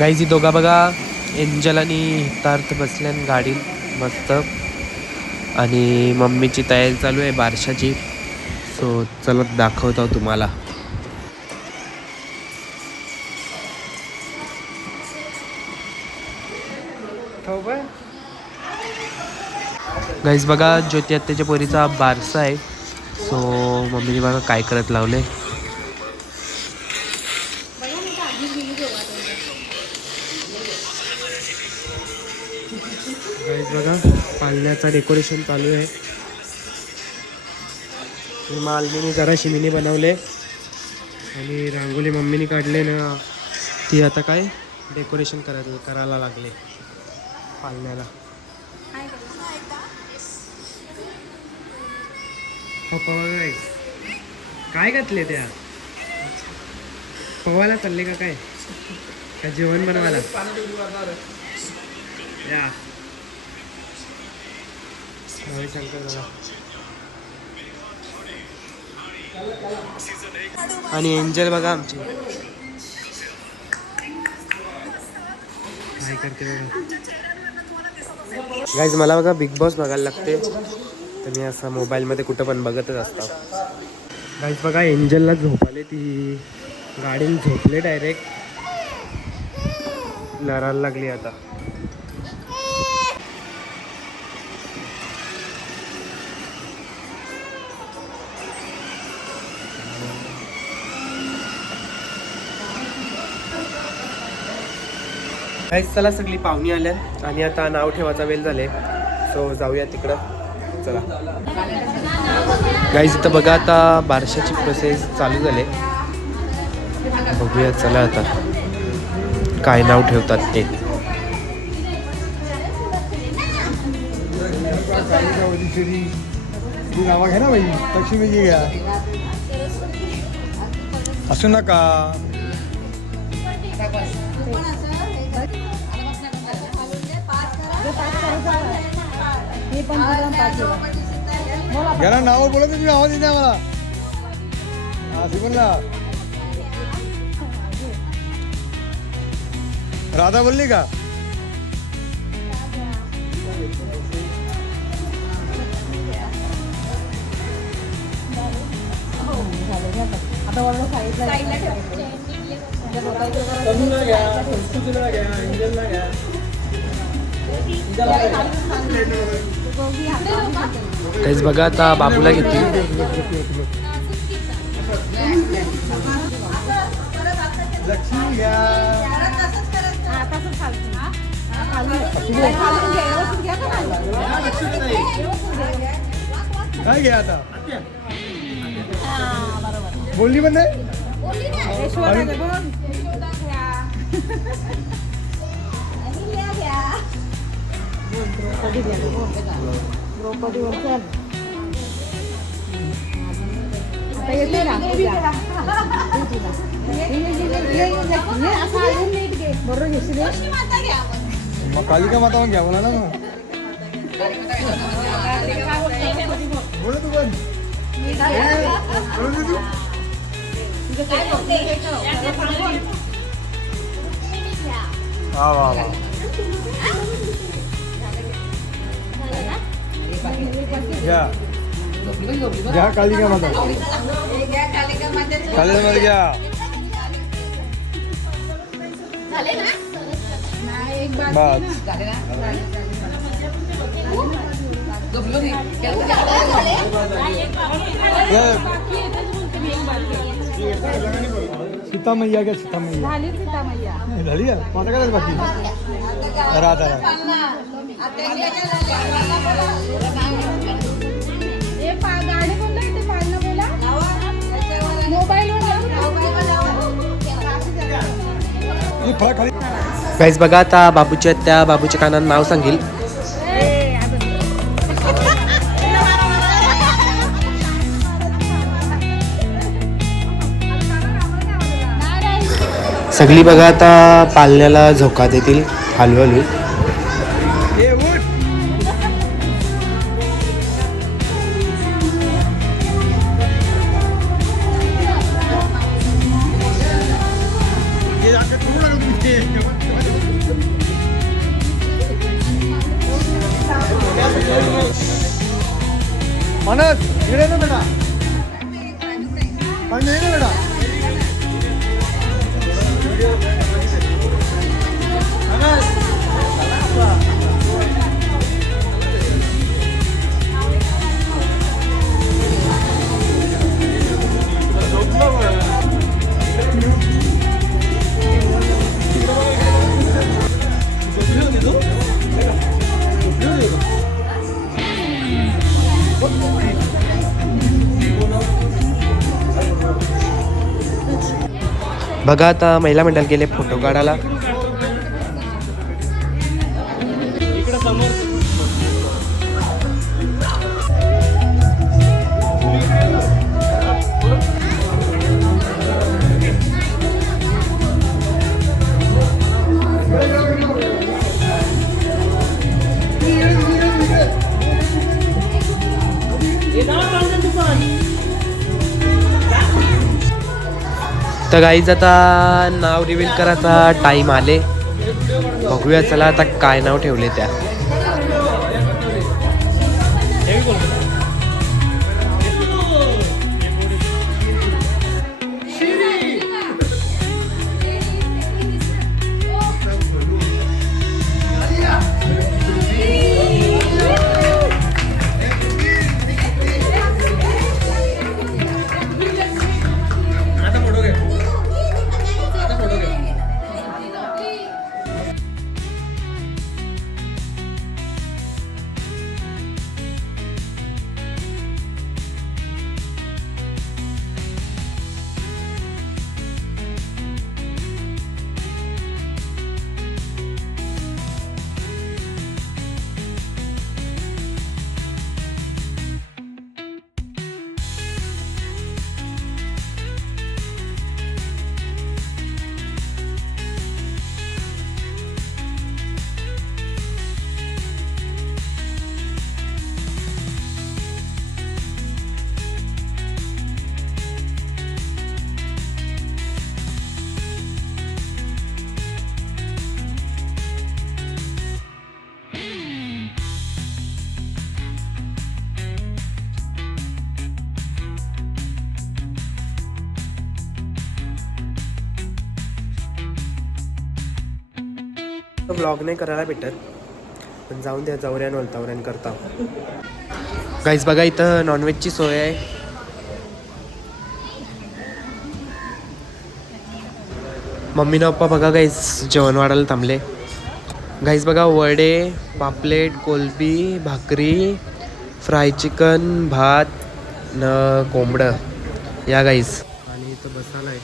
Guys ही दोघा बघा angel आणि हितार्थ बसल्यान गाडीत मस्त आणि मम्मीची तयारी चालू आहे बारशाची. सो चला दाखवतो तुम्हाला. गाईज बघा ज्योती आत्याच्या पोरीचा बारसा आहे. सो मम्मीने बघा काय करत लावले. गाईज बघा पाळण्याचा डेकोरेशन चालू आहे. मालमीने जरा शिमिनी बनवले आणि रांगोली मम्मीने काढले ना. ती आता काय डेकोरेशन करायला लागले पाळण्याला. काय घातले त्या पवायला चालले का काय काय जेवण बनवायला या शंकर दादा. आणि एंजल बघा आमची काय करते बघा. गाईज मला बघा बिग बॉस बघायला लागते तर मी असं मोबाईलमध्ये कुठं पण बघतच असतो. गाईज बघा एंजलला झोप आली. ती गाडीने झोपले डायरेक्ट. लढायला लागली आता. गाईज चला सगळी पाहुणी आल्यात आणि आता नाव ठेवायचा वेळ झाले. सो जाऊया तिकडं चला. गाईज इथं बघा आता बारशाची प्रोसेस चालू झाले. बघूया चला आता काय नाव ठेवतात ते. नावा घ्या ना बाई लक्ष्मीजी घ्या असू नका. घ्या ना नाव बोलत तुम्ही आवाज येते आम्हाला. बोलला राधा बोलली का. काहीच बघा आता बाबूला घेतली. लक्ष्मी घ्या काय घ्या आता बोलली पण नाही. मग कालिका माता मग घ्या मला ना. मग बोल तू पण वा वा वा. घ्या घ्या कालिका माता कालिका माता घ्या. बस सीता मैया क्या सीता मैया झाली का माझा काय बाकी राधा गाईज बघा आता बाबूच्या त्या बाबूच्या कानात नाव सांगेल. सगळी बघा आता पालण्याला झोका देतील हलवली. मनस इकडे ना बेटा पण नाही ना बेटा बघा आता महिला मंडळ गेले फोटो काढायला. तर गाईज आता नाव रिव्हील करायचा टाइम आले. बघूया चला आता काय नाव ठेवले त्या. ब्लॉग नाही करायला भेटत पण जाऊन द्या. जवऱ्यान वलतावऱ्यान करता. गाईज बघा इथं नॉनव्हेजची सोय आहे. मम्मी न पप्पा बघा गाईज जेवण वाढायला थांबले. गाईज बघा वडे, पापलेट, कोलबी, भाकरी, फ्राय चिकन, भात न कोंबडं या गाईज. आणि इथं बसायला आहे.